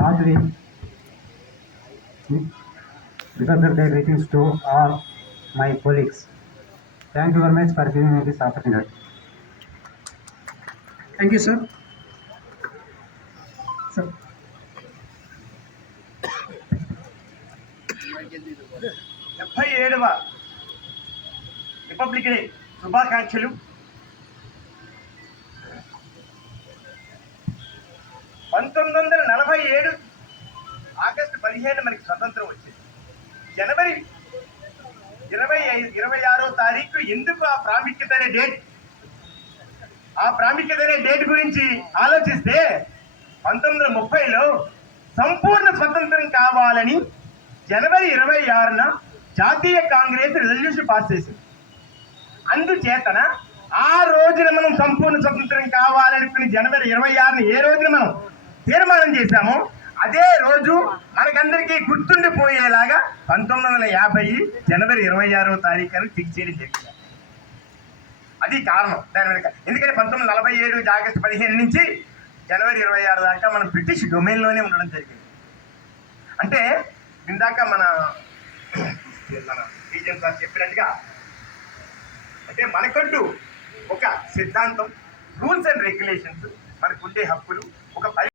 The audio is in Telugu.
heartily Republic Day greetings to all my colleagues. Thank you very much for giving me this opportunity. Thank you, sir. Sir. 77వ రిపబ్లిక్ డే శుభాకాంక్షలు. ఆగస్టు 15 మనకి స్వతంత్రం వచ్చింది. జనవరి 26వ తారీఖు ఎందుకు ఆ ప్రాముఖ్యత అనే డేట్ గురించి ఆలోచిస్తే 1930లో సంపూర్ణ స్వతంత్రం కావాలని జనవరి 26న జాతీయ కాంగ్రెస్ రెజల్యూషన్ పాస్ చేసింది. అందుచేతన ఆ రోజున మనం సంపూర్ణ స్వతంత్రం కావాలనుకుని జనవరి 26ని ఏ రోజున మనం తీర్మానం చేశామో అదే రోజు మనకందరికీ గుర్తుండిపోయేలాగా 1950 జనవరి 26వ తారీఖున ఫిక్స్ చేయడం జరిగింది. అది కారణం దాని వెనుక. ఎందుకంటే 1947 ఆగస్టు 15 నుంచి జనవరి 26 దాకా మనం బ్రిటిష్ డొమైన్లోనే ఉండడం జరిగింది. అంటే ఇందాక మన టీచర్ సార్ చెప్పినట్టుగా అంటే మనకంటూ ఒక సిద్ధాంతం, రూల్స్ అండ్ రెగ్యులేషన్స్, మనకుండే హక్కులు, ఒక